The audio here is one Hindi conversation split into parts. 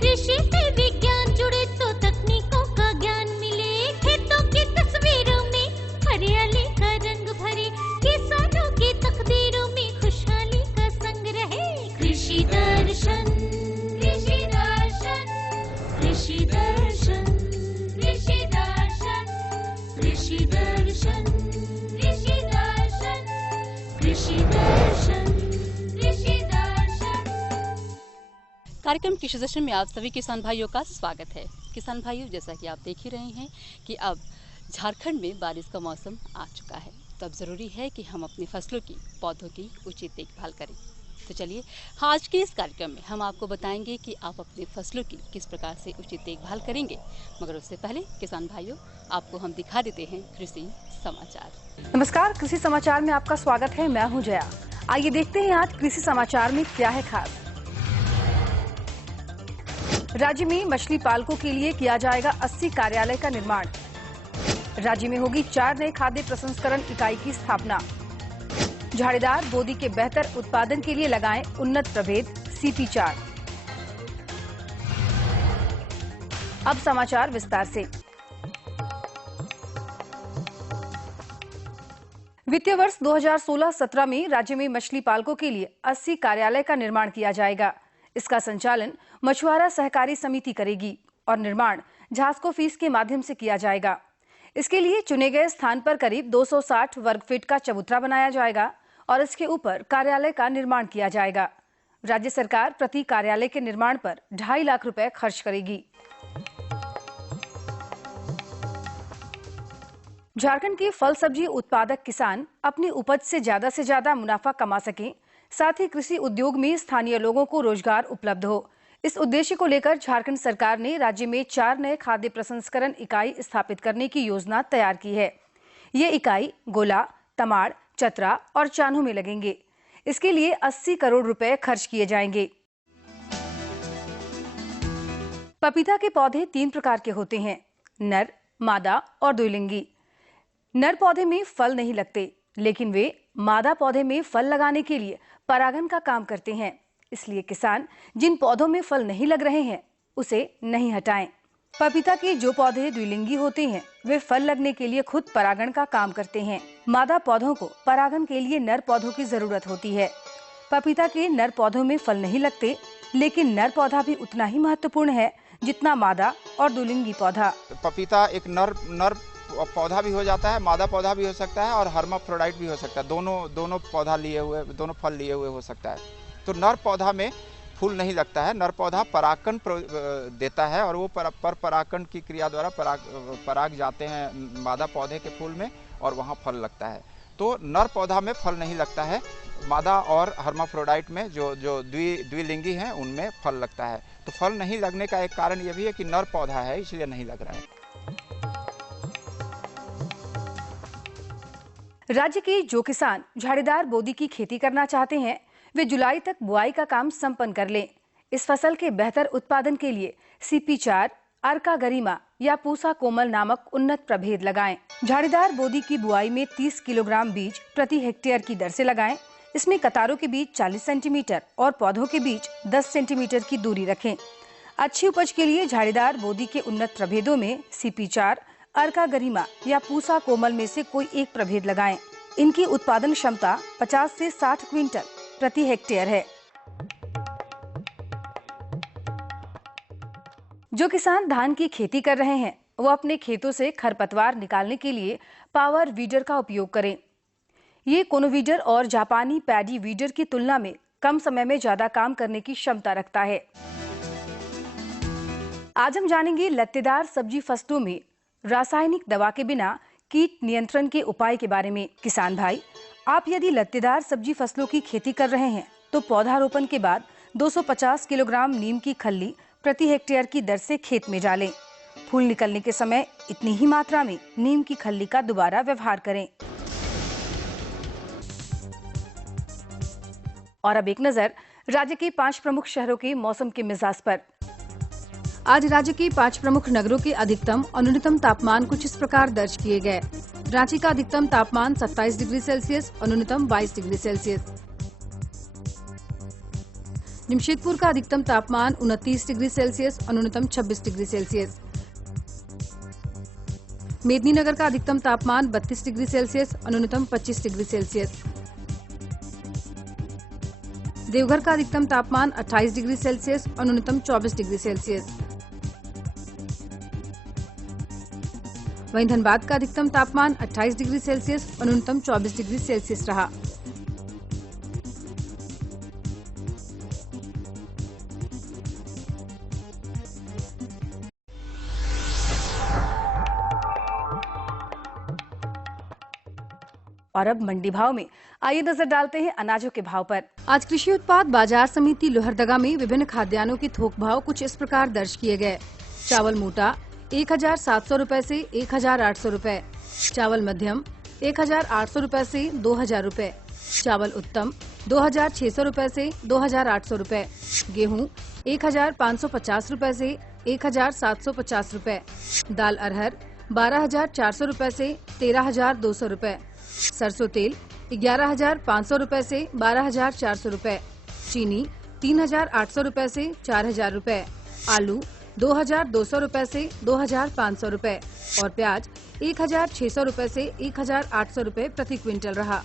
कृषि से विज्ञान जुड़े तो तकनीकों का ज्ञान मिले, खेतों की तस्वीरों में हरियाली का रंग भरे, किसानों की तकदीरों में खुशहाली का संग रहे। कृषि दर्शन, कृषि दर्शन, कृषि दर्शन, कृषि दर्शन, कृषि दर्शन, कृषि दर्शन, कृषि दर्शन, कृषि दर्शन। कार्यक्रम कृषि दर्शन में आप सभी किसान भाइयों का स्वागत है। किसान भाइयों, जैसा कि आप देख ही रहे हैं कि अब झारखंड में बारिश का मौसम आ चुका है, तो अब ज़रूरी है कि हम अपनी फसलों की, पौधों की उचित देखभाल करें। तो चलिए, आज के इस कार्यक्रम में हम आपको बताएंगे कि आप अपनी फसलों की किस प्रकार से उचित देखभाल करेंगे। मगर उससे पहले किसान भाइयों, आपको हम दिखा देते हैं कृषि समाचार। नमस्कार, कृषि समाचार में आपका स्वागत है। मैं हूं जया। आइए देखते हैं आज कृषि समाचार में क्या है खास। राज्य में मछली पालकों के लिए किया जाएगा 80 कार्यालय का निर्माण। राज्य में होगी 4 नए खाद्य प्रसंस्करण इकाई की स्थापना। झाड़ीदार बोदी के बेहतर उत्पादन के लिए लगाएं उन्नत प्रभेद CP4। अब समाचार विस्तार से। वित्तीय वर्ष 2016-17 में राज्य में मछली पालकों के लिए 80 कार्यालय का निर्माण किया जाएगा। इसका संचालन मछुआरा सहकारी समिति करेगी और निर्माण झास्को फीस के माध्यम से किया जाएगा। इसके लिए चुने गए स्थान पर करीब 260 वर्ग फीट का चबूतरा बनाया जाएगा और इसके ऊपर कार्यालय का निर्माण किया जाएगा। राज्य सरकार प्रति कार्यालय के निर्माण पर 2.5 लाख रुपए खर्च करेगी। झारखंड के फल सब्जी उत्पादक किसान अपनी उपज से ज्यादा मुनाफा कमा सकें, साथ ही कृषि उद्योग में स्थानीय लोगों को रोजगार उपलब्ध हो। इस उद्देश्य को लेकर झारखंड सरकार ने राज्य में 4 नए खाद्य प्रसंस्करण इकाई स्थापित करने की योजना तैयार की है। ये इकाई गोला, तमाड़, चतरा और चान्हो में लगेंगे। इसके लिए 80 करोड़ रुपए खर्च किए जाएंगे। पपीता के पौधे 3 प्रकार के होते हैं, नर, मादा और द्विलिंगी। नर पौधे में फल नहीं लगते, लेकिन वे मादा पौधे में फल लगाने के लिए परागण का काम करते हैं। इसलिए किसान जिन पौधों में फल नहीं लग रहे हैं उसे नहीं हटाएं। पपीता के जो पौधे द्विलिंगी होते हैं वे फल लगने के लिए खुद परागण का काम करते हैं। मादा पौधों को परागण के लिए नर पौधों की जरूरत होती है। पपीता के नर पौधों में फल नहीं लगते, लेकिन नर पौधा भी उतना ही महत्वपूर्ण है जितना मादा और द्विलिंगी पौधा। पपीता एक नर पौधा भी हो जाता है, मादा पौधा भी हो सकता है और हर्माफ्रोडाइट भी हो सकता है। दोनों पौधा लिए हुए, दोनों फल लिए हुए हो सकता है। तो नर पौधा में फूल नहीं लगता है। नर पौधा परागण देता है और वो परागण की क्रिया द्वारा पराग जाते हैं मादा पौधे के फूल में और वहाँ फल लगता है। तो नर पौधा में फल नहीं लगता है। मादा और हर्माफ्रोडाइट में जो द्विलिंगी हैं उनमें फल लगता है। तो फल नहीं लगने का एक कारण ये भी है कि नर पौधा है, इसलिए नहीं लग रहा है। राज्य के जो किसान झाड़ीदार बोदी की खेती करना चाहते हैं वे जुलाई तक बुआई का काम संपन्न कर लें। इस फसल के बेहतर उत्पादन के लिए CP4, अर्का गरिमा या पूसा कोमल नामक उन्नत प्रभेद लगाएं। झाड़ीदार बोदी की बुआई में 30 किलोग्राम बीज प्रति हेक्टेयर की दर से लगाएं। इसमें कतारों के बीच 40 सेंटीमीटर और पौधों के बीच 10 सेंटीमीटर की दूरी रखें। अच्छी उपज के लिए झाड़ीदार बोदी के उन्नत प्रभेदों में CP4, अर्का गरिमा या पूसा कोमल में से कोई एक प्रभेद लगाएं। इनकी उत्पादन क्षमता 50 से 60 क्विंटल प्रति हेक्टेयर है। जो किसान धान की खेती कर रहे हैं वो अपने खेतों से खरपतवार निकालने के लिए पावर वीडर का उपयोग करें। ये कोनोवीडर और जापानी पैडी वीडर की तुलना में कम समय में ज्यादा काम करने की क्षमता रखता है। आज हम जानेंगे लत्तेदार सब्जी फसलों में रासायनिक दवा के बिना कीट नियंत्रण के उपाय के बारे में। किसान भाई, आप यदि लत्तेदार सब्जी फसलों की खेती कर रहे हैं तो पौधारोपण के बाद 250 किलोग्राम नीम की खल्ली प्रति हेक्टेयर की दर से खेत में डालें। फूल निकलने के समय इतनी ही मात्रा में नीम की खल्ली का दोबारा व्यवहार करें। और अब एक नजर राज्य के 5 प्रमुख शहरों के मौसम के मिजाज पर। आज राज्य के 5 प्रमुख नगरों के अधिकतम और न्यूनतम तापमान कुछ इस प्रकार दर्ज किए गए। रांची का अधिकतम तापमान 27 डिग्री सेल्सियस और न्यूनतम 22 डिग्री सेल्सियस। जमशेदपुर का अधिकतम तापमान 29 डिग्री सेल्सियस और न्यूनतम 26 डिग्री सेल्सियस। मेदिनीनगर का अधिकतम तापमान 32 डिग्री सेल्सियस और न्यूनतम 25 डिग्री सेल्सियस। देवघर का अधिकतम तापमान 28 डिग्री सेल्सियस और न्यूनतम 24 डिग्री सेल्सियस। वहीं धनबाद का अधिकतम तापमान 28 डिग्री सेल्सियस और न्यूनतम 24 डिग्री सेल्सियस रहा। और अब मंडी भाव में आइए नजर डालते हैं अनाजों के भाव पर। आज कृषि उत्पाद बाजार समिति लोहरदगा में विभिन्न खाद्यान्नों के थोक भाव कुछ इस प्रकार दर्ज किए गए। चावल मोटा 1,700 रुपए से 1,800 रुपए, चावल मध्यम 1,800 रुपए से 2,000 रुपए, चावल उत्तम 2,600 रुपए से 2,800 रुपए, गेहूं 1,550 रुपए से 1,750 रुपए, दाल अरहर 12,400 रुपए से 13,200 रुपए, सरसों तेल 11,500 रुपए से 12,400 रुपए, चीनी 3,800 रुपए से 4,000 रुपए, आलू 2,200 रुपए से 2,500 रुपए और प्याज 1,600 रुपए से 1,800 रुपए प्रति क्विंटल रहा।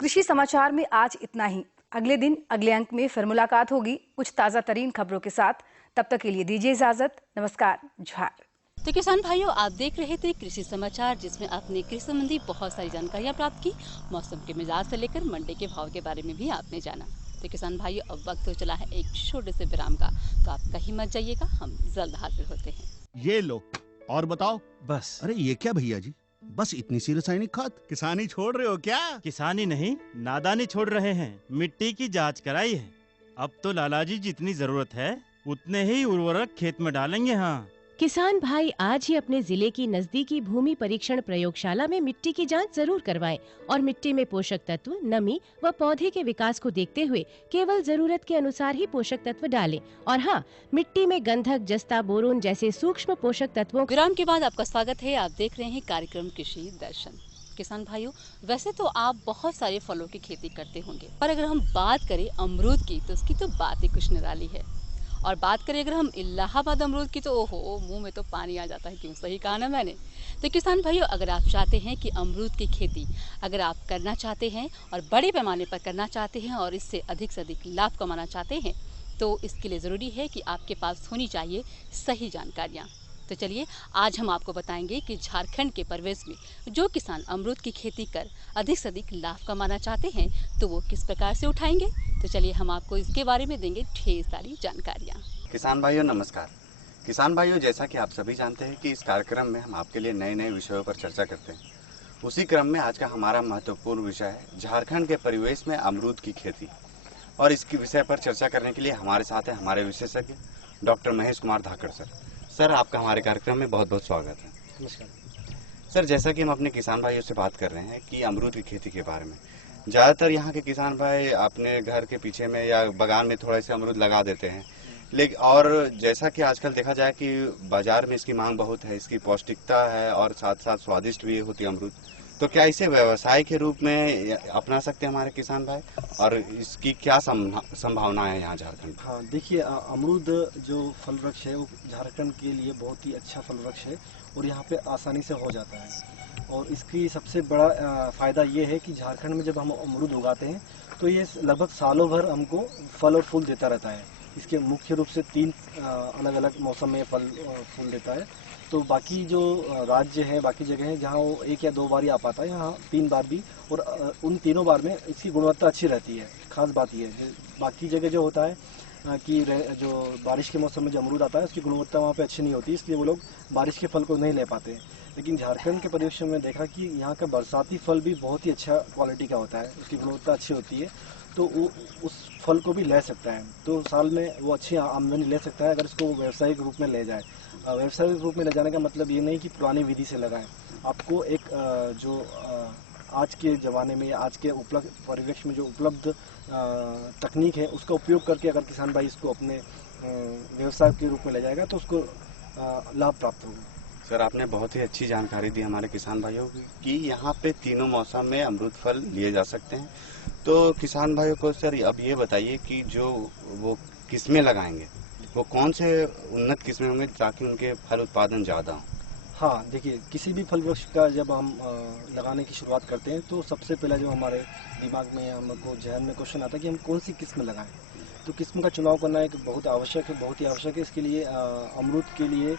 कृषि समाचार में आज इतना ही। अगले दिन अगले अंक में फिर मुलाकात होगी कुछ ताजा तरीन खबरों के साथ। तब तक के लिए दीजिए इजाजत। नमस्कार। जोहार। तो किसान भाइयों, आप देख रहे थे कृषि समाचार, जिसमें आपने कृषि संबंधी बहुत सारी जानकारियां प्राप्त की। मौसम के मिजाज से लेकर मंडी के भाव के बारे में भी आपने जाना। तो किसान भाइयों, अब वक्त तो चला है एक छोटे से विराम का, तो आप कहीं मत जाइएगा, हम जल्द हाजिर होते हैं। ये लो और बताओ। बस। अरे ये क्या भैया जी, बस इतनी सी रासायनिक खाद? किसानी छोड़ रहे हो क्या? किसानी नहीं, नादानी छोड़ रहे हैं। मिट्टी की जांच कराई है। अब तो लालाजी जितनी जरूरत है उतने ही उर्वरक खेत में डालेंगे। हाँ, किसान भाई आज ही अपने जिले की नजदीकी भूमि परीक्षण प्रयोगशाला में मिट्टी की जांच जरूर करवाएं और मिट्टी में पोषक तत्व, नमी व पौधे के विकास को देखते हुए केवल जरूरत के अनुसार ही पोषक तत्व डालें। और हाँ, मिट्टी में गंधक, जस्ता, बोरोन जैसे सूक्ष्म पोषक तत्वों। विराम के बाद आपका स्वागत है। आप देख रहे हैं कार्यक्रम कृषि दर्शन। किसान भाइयों, वैसे तो आप बहुत सारे फलों की खेती करते होंगे, पर अगर हम बात करें अमरूद की तो उसकी तो बात ही कुछ निराली है। और बात करें अगर हम इलाहाबाद अमरूद की तो ओहो, मुंह में तो पानी आ जाता है। क्यों, सही कहा ना मैंने। तो किसान भाइयों, अगर आप चाहते हैं कि अमरूद की खेती अगर आप करना चाहते हैं और बड़े पैमाने पर करना चाहते हैं और इससे अधिक से अधिक लाभ कमाना चाहते हैं, तो इसके लिए ज़रूरी है कि आपके पास होनी चाहिए सही जानकारियाँ। तो चलिए आज हम आपको बताएंगे कि झारखंड के परिवेश में जो किसान अमरूद की खेती कर अधिक से अधिक लाभ कमाना चाहते हैं तो वो किस प्रकार से उठाएंगे। तो चलिए हम आपको इसके बारे में देंगे ढेर सारी जानकारियाँ। किसान भाइयों नमस्कार। किसान भाइयों, जैसा कि आप सभी जानते हैं कि इस कार्यक्रम में हम आपके लिए नए नए विषयों पर चर्चा करते हैं। उसी क्रम में आज का हमारा महत्वपूर्ण विषय है झारखंड के परिवेश में अमरूद की खेती। और इसके विषय पर चर्चा करने के लिए हमारे साथ हैं हमारे विशेषज्ञ डॉक्टर महेश कुमार धाकड़ सर। सर, आपका हमारे कार्यक्रम में बहुत बहुत स्वागत है। नमस्कार सर। जैसा कि हम अपने किसान भाइयों से बात कर रहे हैं कि अमरूद की खेती के बारे में, ज़्यादातर यहाँ के किसान भाई अपने घर के पीछे में या बागान में थोड़े से अमरूद लगा देते हैं, लेकिन और जैसा कि आजकल देखा जाए कि बाजार में इसकी मांग बहुत है, इसकी पौष्टिकता है और साथ साथ स्वादिष्ट भी होती है अमरूद, तो क्या इसे व्यवसाय के रूप में अपना सकते हैं हमारे किसान भाई और इसकी क्या संभावना है यहाँ झारखंड? हाँ, देखिए, अमरूद जो फल वृक्ष है वो झारखंड के लिए बहुत ही अच्छा फल वृक्ष है और यहाँ पे आसानी से हो जाता है। और इसकी सबसे बड़ा फ़ायदा ये है कि झारखंड में जब हम अमरूद उगाते हैं तो ये लगभग सालों भर हमको फल और फूल देता रहता है। इसके मुख्य रूप से 3 अलग अलग मौसम में फल और फूल देता है। तो बाकी जो राज्य हैं, बाकी जगह हैं जहाँ वो 1 या 2 बार ही आ पाता है, यहाँ 3 बार भी, और उन तीनों बार में इसकी गुणवत्ता अच्छी रहती है। खास बात ये है, बाकी जगह जो होता है कि जो बारिश के मौसम में जो अमरूद आता है उसकी गुणवत्ता वहाँ पे अच्छी नहीं होती, इसलिए वो लोग बारिश के फल को नहीं ले पाते हैं। लेकिन झारखंड के परिवेश में देखा कि यहाँ का बरसाती फल भी बहुत ही अच्छा क्वालिटी का होता है, उसकी गुणवत्ता अच्छी होती है, तो वो उस फल को भी ले सकता है। तो साल में वो अच्छी आमदनी ले सकता है अगर इसको व्यावसायिक रूप में ले जाए। व्यावसायिक रूप में ले जाने का मतलब ये नहीं कि पुरानी विधि से लगाएं। आपको एक जो आज के ज़माने में या आज के उपलब्ध परिवेश में जो उपलब्ध तकनीक है उसका उपयोग करके अगर किसान भाई इसको अपने व्यवसाय के रूप में ले जाएगा तो उसको लाभ प्राप्त होगा। सर, आपने बहुत ही अच्छी जानकारी दी हमारे किसान भाइयों की कि यहाँ पे तीनों मौसम में अमरूद फल लिए जा सकते हैं। तो किसान भाइयों को सर अब ये बताइए कि जो वो किस्में लगाएंगे वो कौन से उन्नत किस्में होंगे ताकि उनके फल उत्पादन ज़्यादा हो? हाँ, देखिए, किसी भी फल वृक्ष का जब हम लगाने की शुरुआत करते हैं तो सबसे पहला जो हमारे दिमाग में हमको जहन में क्वेश्चन आता है कि हम कौन सी किस्म लगाएं। तो किस्म का चुनाव करना एक बहुत ही आवश्यक है। इसके लिए अमरूद के लिए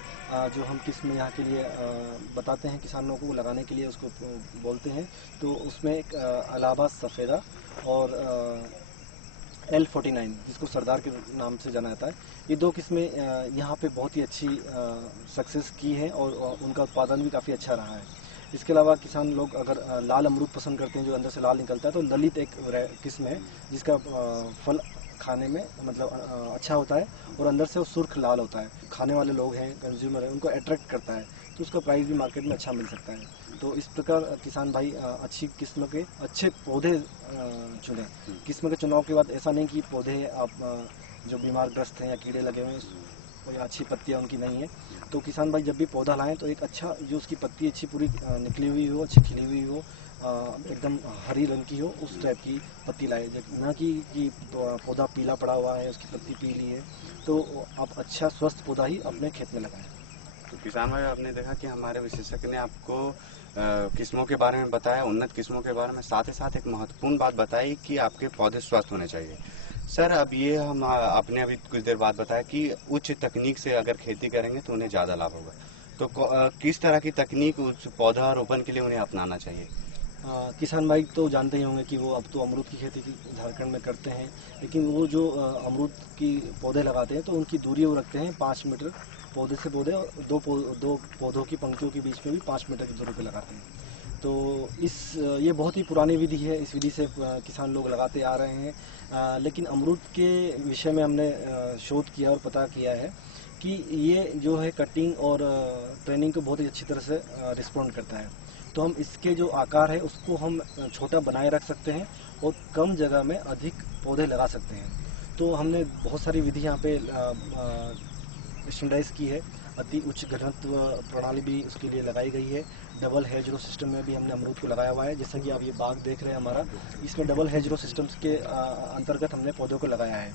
जो हम किस्म यहाँ के लिए बताते हैं किसानों को लगाने के लिए, उसको बोलते हैं, तो उसमें एक इलाहाबाद सफ़ेदा और L49 जिसको सरदार के नाम से जाना जाता है, ये दो किस्में यहाँ पे बहुत ही अच्छी सक्सेस की हैं और उनका उत्पादन भी काफ़ी अच्छा रहा है। इसके अलावा किसान लोग अगर लाल अमरूद पसंद करते हैं जो अंदर से लाल निकलता है, तो ललित एक किस्म है जिसका फल खाने में मतलब अच्छा होता है और अंदर से वो सुर्ख लाल होता है। खाने वाले लोग हैं, कंज्यूमर हैं, उनको अट्रैक्ट करता है, तो उसका प्राइस भी मार्केट में अच्छा मिल सकता है। तो इस प्रकार किसान भाई अच्छी किस्म के अच्छे पौधे चुनें। किस्म के चुनाव के बाद ऐसा नहीं कि पौधे आप जो बीमारग्रस्त हैं या कीड़े लगे हुए हैं या अच्छी पत्तियाँ उनकी नहीं है, तो किसान भाई जब भी पौधा लाएं तो एक अच्छा जो उसकी पत्ती अच्छी पूरी निकली हुई हो, अच्छी खिली हुई हो, एकदम हरी रंग की हो, उस टाइप की पत्ती लाए, ना कि पौधा पीला पड़ा हुआ है, उसकी पत्ती पीली है। तो आप अच्छा स्वस्थ पौधा ही अपने खेत में लगाएं। तो किसान भाई आपने देखा कि हमारे विशेषज्ञ ने आपको किस्मों के बारे में बताया, उन्नत किस्मों के बारे में, साथ ही साथ एक महत्वपूर्ण बात बताई कि आपके पौधे स्वस्थ होने चाहिए। सर अब ये हम आपने अभी कुछ देर बाद बताया कि उच्च तकनीक से अगर खेती करेंगे तो उन्हें ज़्यादा लाभ होगा, तो किस तरह की तकनीक उस पौधा रोपण के लिए उन्हें अपनाना चाहिए? किसान भाई तो जानते ही होंगे कि वो अब तो अमरूद की खेती झारखंड में करते हैं, लेकिन वो जो अमरूद की पौधे लगाते हैं तो उनकी दूरी वो रखते हैं 5 मीटर पौधे से पौधे, और दो पौधों की पंक्तियों के बीच में भी 5 मीटर की दूरी पे लगाते हैं। तो ये बहुत ही पुरानी विधि है, इस विधि से किसान लोग लगाते आ रहे हैं। लेकिन अमरूद के विषय में हमने शोध किया और पता किया है कि ये जो है कटिंग और ट्रेनिंग को बहुत ही अच्छी तरह से रिस्पॉन्ड करता है। तो हम इसके जो आकार है उसको हम छोटा बनाए रख सकते हैं और कम जगह में अधिक पौधे लगा सकते हैं। तो हमने बहुत सारी विधि यहाँ पे स्टैंडर्डाइज की है। अति उच्च घनत्व प्रणाली भी उसके लिए लगाई गई है। डबल हेज रो सिस्टम में भी हमने अमरूद को लगाया हुआ है। जैसा कि आप ये बाग देख रहे हैं हमारा, इसमें डबल हेज रो सिस्टम्स के अंतर्गत हमने पौधों को लगाया है।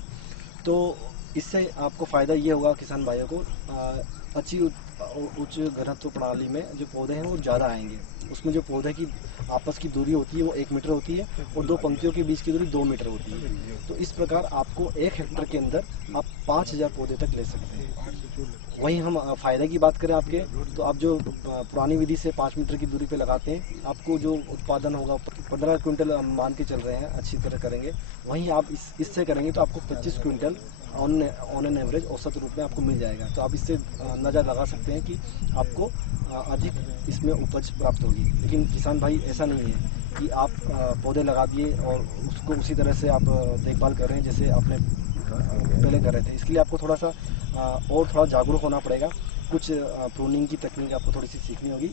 तो इससे आपको फ़ायदा ये होगा किसान भाइयों को, अच्छी उच्च घनत्व प्रणाली में जो पौधे हैं वो ज़्यादा आएंगे। उसमें जो पौधे की आपस की दूरी होती है वो 1 मीटर होती है और दो पंक्तियों के बीच की दूरी 2 मीटर होती है। तो इस प्रकार आपको 1 हेक्टेयर के अंदर आप 5000 पौधे तक ले सकते हैं। वहीं हम फ़ायदे की बात करें आपके, तो आप जो पुरानी विधि से 5 मीटर की दूरी पे लगाते हैं, आपको जो उत्पादन होगा 15 क्विंटल मान के चल रहे हैं, अच्छी तरह करेंगे। वहीं आप इससे करेंगे तो आपको 25 क्विंटल ऑन एन एवरेज औसत रूप में आपको मिल जाएगा। तो आप इससे अंदाजा लगा सकते हैं कि आपको अधिक इसमें उपज प्राप्त होगी। लेकिन किसान भाई ऐसा नहीं है कि आप पौधे लगा दिए और उसको उसी तरह से आप देखभाल कर रहे हैं जैसे आपने पहले कर रहे थे। इसके लिए आपको थोड़ा सा और थोड़ा जागरूक होना पड़ेगा। कुछ प्रूनिंग की तकनीक आपको थोड़ी सी सीखनी होगी,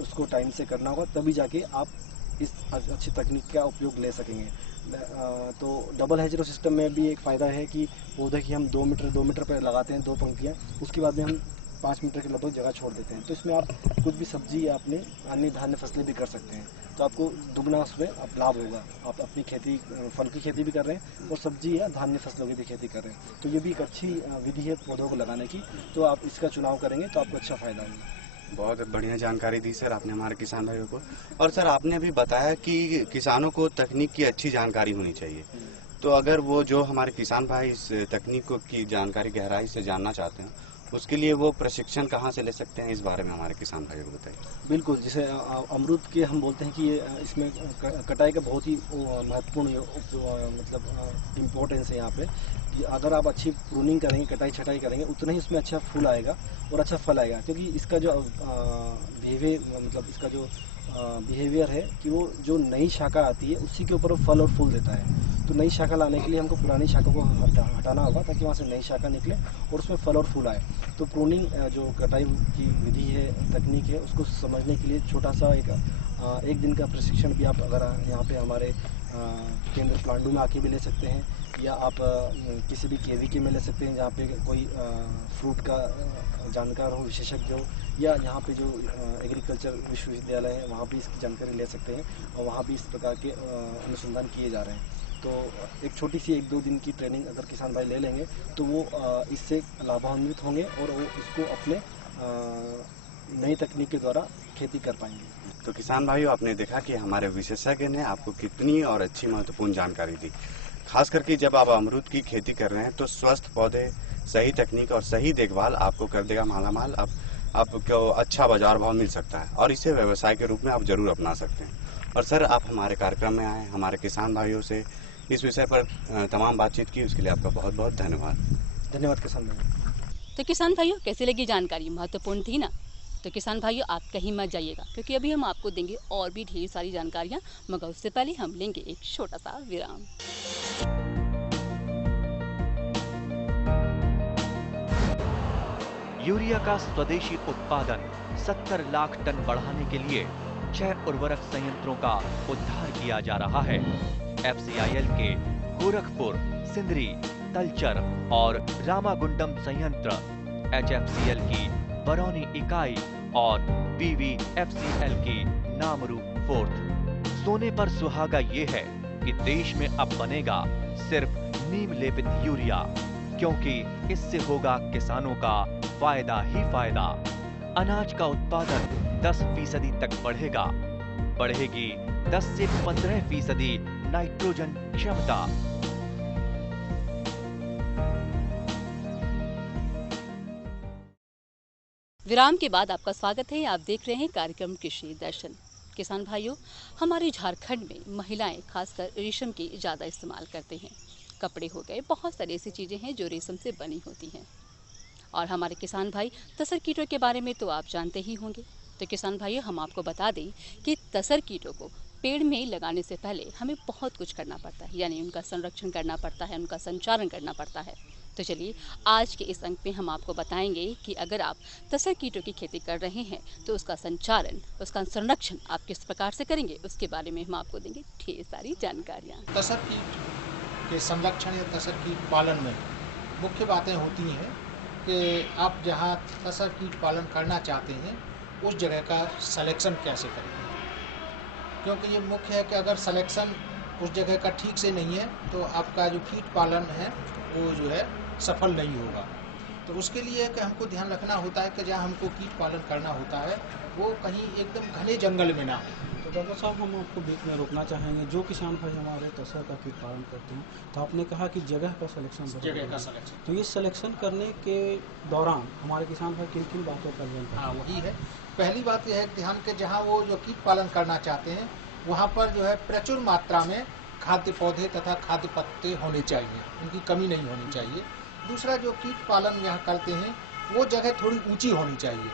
उसको टाइम से करना होगा, तभी जाके आप इस अच्छी तकनीक का उपयोग ले सकेंगे। तो डबल हेज रो सिस्टम में भी एक फ़ायदा है कि पौधे की हम 2 मीटर पर लगाते हैं, 2 पंक्तियाँ, उसके बाद में हम 5 मीटर के लगभग जगह छोड़ देते हैं। तो इसमें आप कुछ भी सब्जी या अपने अन्य धान्य फसलें भी कर सकते हैं। तो आपको दुगना उसमें आप लाभ होगा। आप अपनी खेती, फल की खेती भी कर रहे हैं और सब्जी या धान्य फसलों की भी खेती कर रहे हैं। तो ये भी एक अच्छी विधि है पौधों को लगाने की। तो आप इसका चुनाव करेंगे तो आपको अच्छा फ़ायदा होगा। बहुत बढ़िया जानकारी दी सर आपने हमारे किसान भाइयों को। और सर आपने भी बताया कि किसानों को तकनीक की अच्छी जानकारी होनी चाहिए। तो अगर वो जो हमारे किसान भाई इस तकनीक की जानकारी गहराई से जानना चाहते हैं, उसके लिए वो प्रशिक्षण कहाँ से ले सकते हैं, इस बारे में हमारे किसान भाइयों को बताइए। बिल्कुल, जैसे अमरूद के हम बोलते हैं कि ये इसमें कटाई का बहुत ही महत्वपूर्ण मतलब इम्पोर्टेंस है यहाँ पे। कि अगर आप अच्छी प्रूनिंग करेंगे, कटाई छटाई करेंगे, उतना ही उसमें अच्छा फूल आएगा और अच्छा फल आएगा। क्योंकि इसका जो बिहेवियर है कि वो जो नई शाखा आती है उसी के ऊपर वो फल और फूल देता है। तो नई शाखा लाने के लिए हमको पुरानी शाखा को हटाना होगा ताकि वहाँ से नई शाखा निकले और उसमें फल और फूल आए। तो प्रूनिंग जो कटाई की विधि है, तकनीक है, उसको समझने के लिए छोटा सा एक दिन का प्रशिक्षण भी आप अगर यहाँ पे हमारे केंद्र प्लांडू में आके भी ले सकते हैं, या आप किसी भी KVK में ले सकते हैं जहाँ पे कोई फ्रूट का जानकार हो, विशेषज्ञ हो, या यहाँ पे जो एग्रीकल्चर विश्वविद्यालय है वहाँ भी इसकी जानकारी ले सकते हैं और वहाँ भी इस प्रकार के अनुसंधान किए जा रहे हैं। तो एक छोटी सी 1-2 दिन की ट्रेनिंग अगर किसान भाई ले लेंगे तो वो इससे लाभान्वित होंगे और वो इसको अपने नई तकनीक के द्वारा खेती कर पाएंगे। तो किसान भाइयों, आपने देखा कि हमारे विशेषज्ञ ने आपको कितनी और अच्छी महत्वपूर्ण जानकारी दी। खास करके जब आप अमरूद की खेती कर रहे हैं तो स्वस्थ पौधे, सही तकनीक और सही देखभाल आपको कर देगा मालामाल। आपको अच्छा बाजार भाव मिल सकता है और इसे व्यवसाय के रूप में आप जरूर अपना सकते हैं। और सर, आप हमारे कार्यक्रम में आए, हमारे किसान भाइयों से इस विषय पर तमाम बातचीत की, उसके लिए आपका बहुत बहुत धन्यवाद। धन्यवाद किसान भाई। तो किसान भाइयों, कैसी लगी जानकारी? महत्वपूर्ण थी ना? तो किसान भाइयों, आप कहीं मत जाइएगा क्योंकि अभी हम आपको देंगे और भी ढेर सारी जानकारियाँ, मगर उससे पहले हम लेंगे एक छोटा सा विराम। यूरिया का स्वदेशी उत्पादन 70 लाख टन बढ़ाने के लिए 6 उर्वरक संयंत्रों का उद्धार किया जा रहा है। FCIL के गोरखपुर, सिंदरी, तलचर और रामागुंडम संयंत्र, HFCL की बरौनी इकाई और BVFCL की नामरू फोर्थ। सोने पर सुहागा ये है कि देश में अब बनेगा सिर्फ नीम लेपित यूरिया, क्योंकि इससे होगा किसानों का फायदा ही फायदा। अनाज का उत्पादन 10% तक बढ़ेगा। बढ़ेगी 10 से 15% नाइट्रोजन क्षमता। विराम के बाद आपका स्वागत है। आप देख रहे हैं कार्यक्रम कृषि दर्शन। किसान भाइयों, हमारे झारखंड में महिलाएं खासकर रेशम की ज़्यादा इस्तेमाल करते हैं। कपड़े हो गए, बहुत सारी ऐसी चीज़ें हैं जो रेशम से बनी होती हैं। और हमारे किसान भाई तसर कीटों के बारे में तो आप जानते ही होंगे। तो किसान भाइयों, हम आपको बता दें कि तसर कीटों को पेड़ में लगाने से पहले हमें बहुत कुछ करना पड़ता है, यानी उनका संरक्षण करना पड़ता है, उनका संचारण करना पड़ता है। तो चलिए, आज के इस अंक में हम आपको बताएंगे कि अगर आप तसर कीटों की खेती कर रहे हैं तो उसका संचारण, उसका संरक्षण आप किस प्रकार से करेंगे, उसके बारे में हम आपको देंगे ढेर सारी जानकारियाँ। तसर कीट के संरक्षण या तसर कीट पालन में मुख्य बातें होती हैं कि आप जहाँ तसर कीट पालन करना चाहते हैं उस जगह का सिलेक्शन कैसे करेंगे, क्योंकि ये मुख्य है कि अगर सिलेक्शन उस जगह का ठीक से नहीं है तो आपका जो कीट पालन है वो जो है सफल नहीं होगा। तो उसके लिए कि हमको ध्यान रखना होता है कि जहाँ हमको कीट पालन करना होता है वो कहीं एकदम घने जंगल में ना हो। तो डॉक्टर साहब, हम आपको बीच में रोकना चाहेंगे। जो किसान भाई हमारे तसर का कीट पालन करते हैं, तो आपने कहा कि जगह का सिलेक्शन, तो ये सिलेक्शन करने के दौरान हमारे किसान भाई किन किन बातों का ध्यान रखें? हाँ, वही है। पहली बात यह है ध्यान के जहाँ वो जो कीट पालन करना चाहते हैं वहाँ पर जो है प्रचुर मात्रा में खाद्य पौधे तथा खाद्य पत्ते होने चाहिए, उनकी कमी नहीं होनी चाहिए। दूसरा, जो कीट पालन यहाँ करते हैं वो जगह थोड़ी ऊंची होनी चाहिए,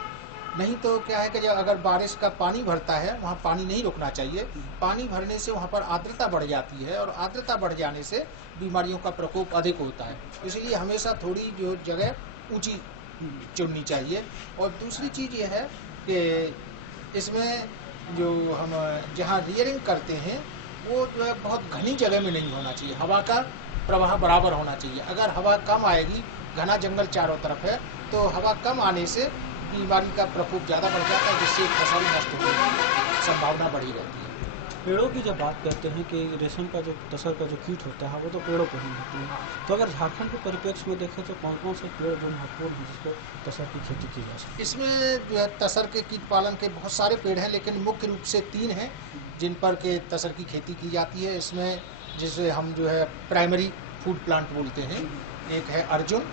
नहीं तो क्या है कि जब अगर बारिश का पानी भरता है वहाँ पानी नहीं रुकना चाहिए। पानी भरने से वहाँ पर आर्द्रता बढ़ जाती है और आर्द्रता बढ़ जाने से बीमारियों का प्रकोप अधिक होता है। इसलिए हमेशा थोड़ी जो जगह ऊंची चुननी चाहिए। और दूसरी चीज़ ये है कि इसमें जो हम जहाँ रियरिंग करते हैं वो जो है बहुत घनी जगह में नहीं होना चाहिए, हवा का प्रवाह बराबर होना चाहिए। अगर हवा कम आएगी, घना जंगल चारों तरफ है, तो हवा कम आने से बीमारी का प्रकोप ज़्यादा बढ़ जाता है, जिससे फसल नष्ट होने की संभावना बढ़ी रहती है। पेड़ों की जब बात करते हैं कि रेशम का जो तसर का जो कीट होता है वो तो पेड़ों पर ही होते हैं, तो अगर झारखंड के परिप्रेक्ष्य में देखें तो कौन कौन से पेड़ जो महत्वपूर्ण हैं जिसको तसर की खेती की जा सकती है? इसमें जो है तसर के कीट पालन के बहुत सारे पेड़ हैं, लेकिन मुख्य रूप से 3 हैं जिन पर के तसर की खेती की जाती है। इसमें जिसे हम जो है प्राइमरी फूड प्लांट बोलते हैं। एक है अर्जुन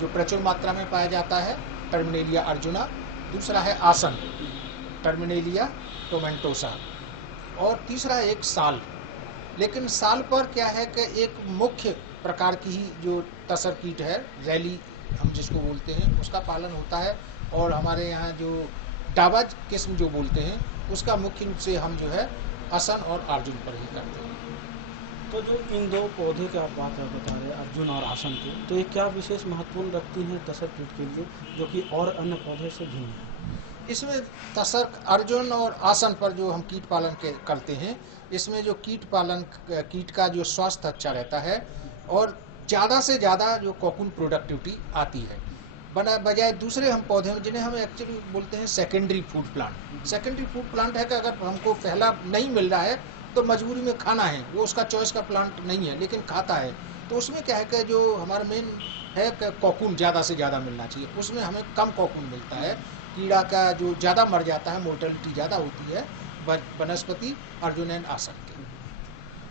जो प्रचुर मात्रा में पाया जाता है, टर्मिनेलिया अर्जुना। दूसरा है आसन, टर्मिनेलिया टोमेंटोसा। और तीसरा एक साल। लेकिन साल पर क्या है कि एक मुख्य प्रकार की ही जो तसर कीट है, रैली हम जिसको बोलते हैं, उसका पालन होता है। और हमारे यहाँ जो डाबाज किस्म जो बोलते हैं उसका मुख्य रूप से हम जो है असन और अर्जुन पर ही करते हैं। तो जो इन दो पौधे की आप बात बता रहे हैं, अर्जुन और आसन की, तो ये क्या विशेष महत्वपूर्ण रखती हैं तसर कीट के लिए, जो कि और अन्य पौधे से भिन्न है? इसमें तसर, अर्जुन और आसन पर जो हम कीट पालन करते हैं, इसमें जो कीट का जो स्वास्थ्य अच्छा रहता है और ज़्यादा से ज़्यादा जो कोकून प्रोडक्टिविटी आती है, बजाय दूसरे हम पौधे में जिन्हें हम एक्चुअली बोलते हैं secondary food plant. Secondary food plant है कि अगर हमको पहला नहीं मिल रहा है तो मजबूरी में खाना है, वो उसका चॉइस का प्लांट नहीं है लेकिन खाता है, तो उसमें क्या है कि जो हमारा मेन है कि कोकून ज़्यादा से ज़्यादा मिलना चाहिए, उसमें हमें कम कोकून मिलता है, कीड़ा का जो ज़्यादा मर जाता है, मोर्टेलिटी ज़्यादा होती है वनस्पति अर्जुन एंड आसन के।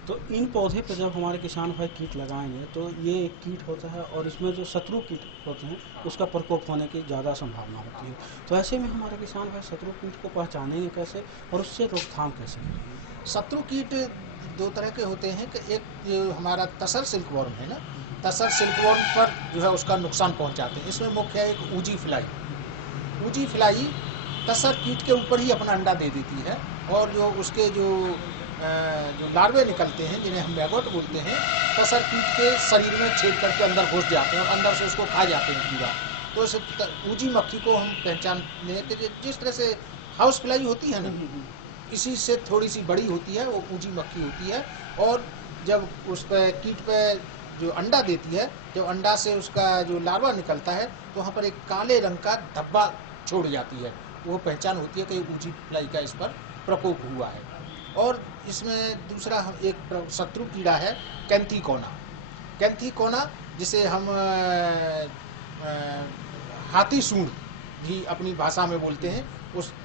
तो इन पौधे पर जब हमारे किसान भाई कीट लगाएंगे तो ये एक कीट होता है और इसमें जो शत्रु कीट होते हैं उसका प्रकोप होने की ज़्यादा संभावना होती है, तो ऐसे में हमारे किसान भाई शत्रु कीट को पहचानेंगे कैसे और उससे रोकथाम कैसे करेंगे? शत्रु कीट दो तरह के होते हैं कि एक जो हमारा तसर सिल्कवॉर्म है ना, तसर सिल्कवॉर्म पर जो है उसका नुकसान पहुंचाते हैं। इसमें मुख्य है एक ऊजी फ्लाई तसर कीट के ऊपर ही अपना अंडा दे देती है और जो उसके जो लार्वे निकलते हैं जिन्हें हम मैगोट बोलते हैं, तसर कीट के शरीर में छेद करके अंदर घुस जाते हैं और अंदर से उसको खा जाते हैं कीड़ा। तो इस ऊजी मक्खी को हम पहचानने के जिस तरह से हाउस फ्लाई होती है ना, इसी से थोड़ी सी बड़ी होती है, वो ऊजी मक्खी होती है। और जब उस पर कीट पर जो अंडा देती है, जब अंडा से उसका जो लार्वा निकलता है तो वहाँ पर एक काले रंग का धब्बा छोड़ जाती है, वो पहचान होती है कि ऊजी फ्लाई का इस पर प्रकोप हुआ है। और इसमें दूसरा एक शत्रु कीड़ा है कैंथीकोना, जिसे हम हाथी सूंड भी अपनी भाषा में बोलते हैं।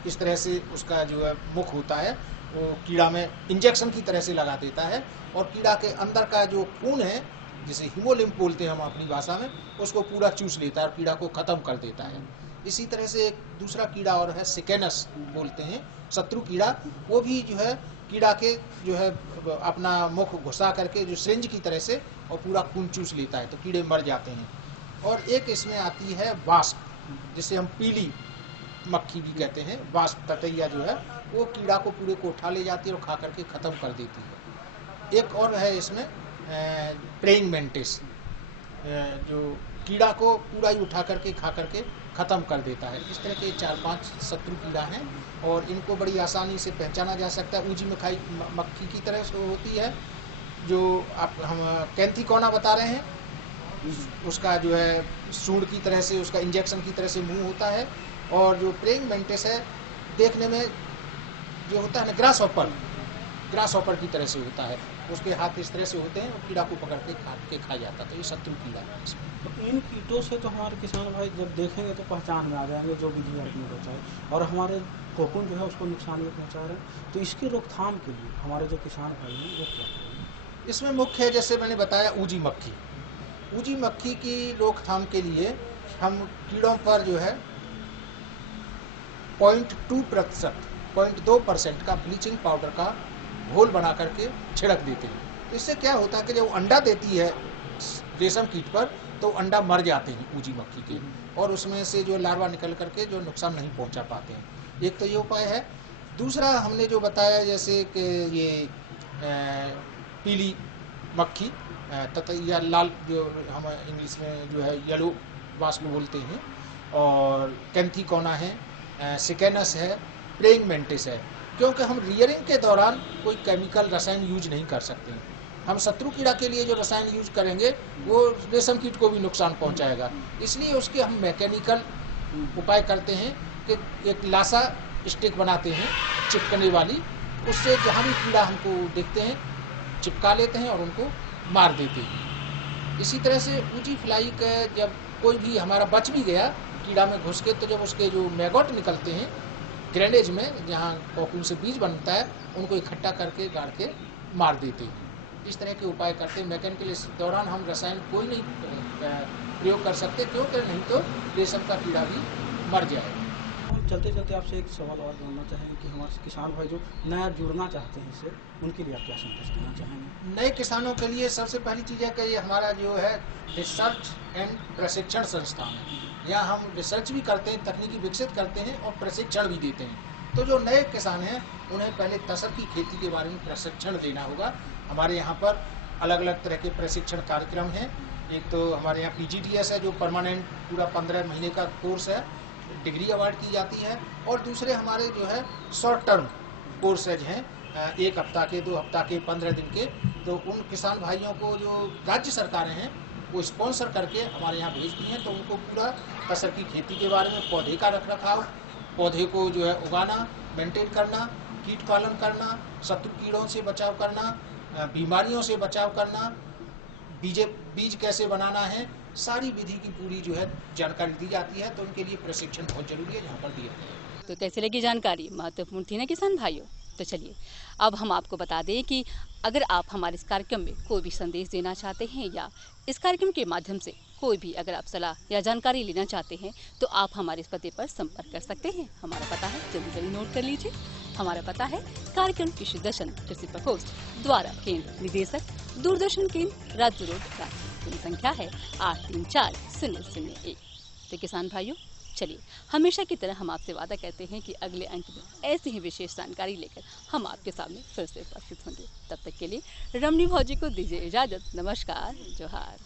इस तरह से उसका जो है मुख होता है, वो कीड़ा में इंजेक्शन की तरह से लगा देता है और कीड़ा के अंदर का जो खून है, जिसे हीमोलिम्फ बोलते हैं हम अपनी भाषा में, उसको पूरा चूस लेता है और कीड़ा को खत्म कर देता है। इसी तरह से एक दूसरा कीड़ा और है सिकेनस बोलते हैं, शत्रु कीड़ा, वो भी जो है कीड़ा के जो है अपना मुख घुसा करके जो सिरिंज की तरह से और पूरा खून चूस लेता है, तो कीड़े मर जाते हैं। और एक इसमें आती है वास्प, जिसे हम पीली मक्खी भी कहते हैं, वास्प ततैया जो है वो कीड़ा को पूरे को उठा ले जाती है और खा करके ख़त्म कर देती है। एक और है इसमें प्रेइंग मेंटिस, जो कीड़ा को पूरा ही उठा करके खा करके ख़त्म कर देता है। इस तरह के 4-5 शत्रु कीड़ा हैं और इनको बड़ी आसानी से पहचाना जा सकता है। ऊजी मक्खी की तरह से होती है, जो हम कैंथीकोना बता रहे हैं, उसका जो है सूंड की तरह से, उसका इंजेक्शन की तरह से मुंह होता है। और जो प्रेइंग मेंटिस है, देखने में जो होता है ना ग्रास हॉपर की तरह से होता है, उसके हाथ इस तरह से होते हैं और कीड़ा को पकड़ के खा जाता है, तो ये शत्रु कीड़ा है। तो इन कीटों से तो हमारे किसान भाई जब देखेंगे तो पहचान में आ जाएंगे जो विधि आपने बताई, और हमारे कोकून जो है उसको नुकसान भी पहुँचा रहे हैं, तो इसकी रोकथाम के लिए हमारे जो किसान भाई हैं वो क्या करेंगे? इसमें मुख्य है, जैसे मैंने बताया, ऊजी मक्खी की रोकथाम के लिए हम कीड़ों पर जो है 0.2% का ब्लीचिंग पाउडर का घोल बना करके छिड़क देते हैं। तो इससे क्या होता है कि जब अंडा देती है रेशम कीट पर, तो अंडा मर जाते हैं ऊजी मक्खी के, और उसमें से जो लार्वा निकल करके जो नुकसान नहीं पहुंचा पाते हैं। एक तो ये उपाय है। दूसरा हमने जो बताया, जैसे कि ये पीली मक्खी ततैया, लाल जो हम इंग्लिश में जो है येलो वास्प बोलते हैं, और कैंथीकोना है, सिकेनस है, प्रेइंग मेंटिस है। क्योंकि हम रियरिंग के दौरान कोई केमिकल रसायन यूज नहीं कर सकते हैं। हम शत्रु कीड़ा के लिए जो रसायन यूज करेंगे वो रेशम कीट को भी नुकसान पहुंचाएगा, इसलिए उसके हम मैकेनिकल उपाय करते हैं कि एक लासा स्टिक बनाते हैं चिपकने वाली, उससे जहाँ भी कीड़ा हमको देखते हैं चिपका लेते हैं और उनको मार देते हैं। इसी तरह से ऊजी फ्लाई का जब कोई भी हमारा बच भी गया कीड़ा में घुस के, तो जब उसके जो मैगोट निकलते हैं ग्रेनेज में, जहाँ कोकून से बीज बनता है, उनको इकट्ठा करके गाड़ के मार देते हैं। इस तरह के उपाय करते हैं। मैकेनिकल इस दौरान हम रसायन कोई नहीं प्रयोग कर सकते, क्योंकि नहीं तो रेशम का कीड़ा भी मर जाएगा। चलते चलते आपसे एक सवाल और जानना चाहेंगे कि हमारे किसान भाई जो नया जुड़ना चाहते हैं इससे, उनके लिए आप क्या संदेश देना चाहेंगे? नए किसानों के लिए सबसे पहली चीज़ है कि ये हमारा जो है रिसर्च एंड प्रशिक्षण संस्थान है। यहाँ हम रिसर्च भी करते हैं, तकनीकी विकसित करते हैं और प्रशिक्षण भी देते हैं। तो जो नए किसान हैं उन्हें पहले तसर की खेती के बारे में प्रशिक्षण देना होगा। हमारे यहाँ पर अलग अलग तरह के प्रशिक्षण कार्यक्रम हैं। एक तो हमारे यहाँ PGDS है जो परमानेंट पूरा 15 महीने का कोर्स है, डिग्री अवार्ड की जाती है। और दूसरे हमारे जो है शॉर्ट टर्म कोर्सेज हैं, 1 हफ्ता के, 2 हफ्ता के, 15 दिन के। तो उन किसान भाइयों को जो राज्य सरकारें हैं वो स्पॉन्सर करके हमारे यहाँ भेजती हैं, तो उनको पूरा तसर की खेती के बारे में, पौधे का रख रखाव, पौधे को जो है उगाना, मेंटेन करना, कीट पालन करना, शत्रु कीड़ों से बचाव करना, बीमारियों से बचाव करना, बीज कैसे बनाना है, सारी विधि की पूरी जो है जानकारी दी जाती है। तो उनके लिए प्रशिक्षण बहुत जरूरी है, यहाँ पर दिया गया है। तो कैसे लगी जानकारी? महत्वपूर्ण थी ना किसान भाइयों? तो चलिए अब हम आपको बता दें कि अगर आप हमारे इस कार्यक्रम में कोई भी संदेश देना चाहते हैं या इस कार्यक्रम के माध्यम से कोई भी अगर आप सलाह या जानकारी लेना चाहते हैं तो आप हमारे इस पते पर संपर्क कर सकते हैं। हमारा पता है, जल्दी नोट कर लीजिए। हमारा पता है कार्यक्रम कृषि दर्शन, कृषि प्रकोष्ठ, द्वारा केंद्र निदेशक, दूरदर्शन केंद्र, राज्य रोड, रांची। संख्या है 834001। तो किसान भाइयों, चलिए हमेशा की तरह हम आपसे वादा करते हैं कि अगले अंक में ऐसी ही विशेष जानकारी लेकर हम आपके सामने फिर से उपस्थित होंगे। तब तक के लिए रमनी भौजी को दीजिए इजाजत। नमस्कार, जोहार।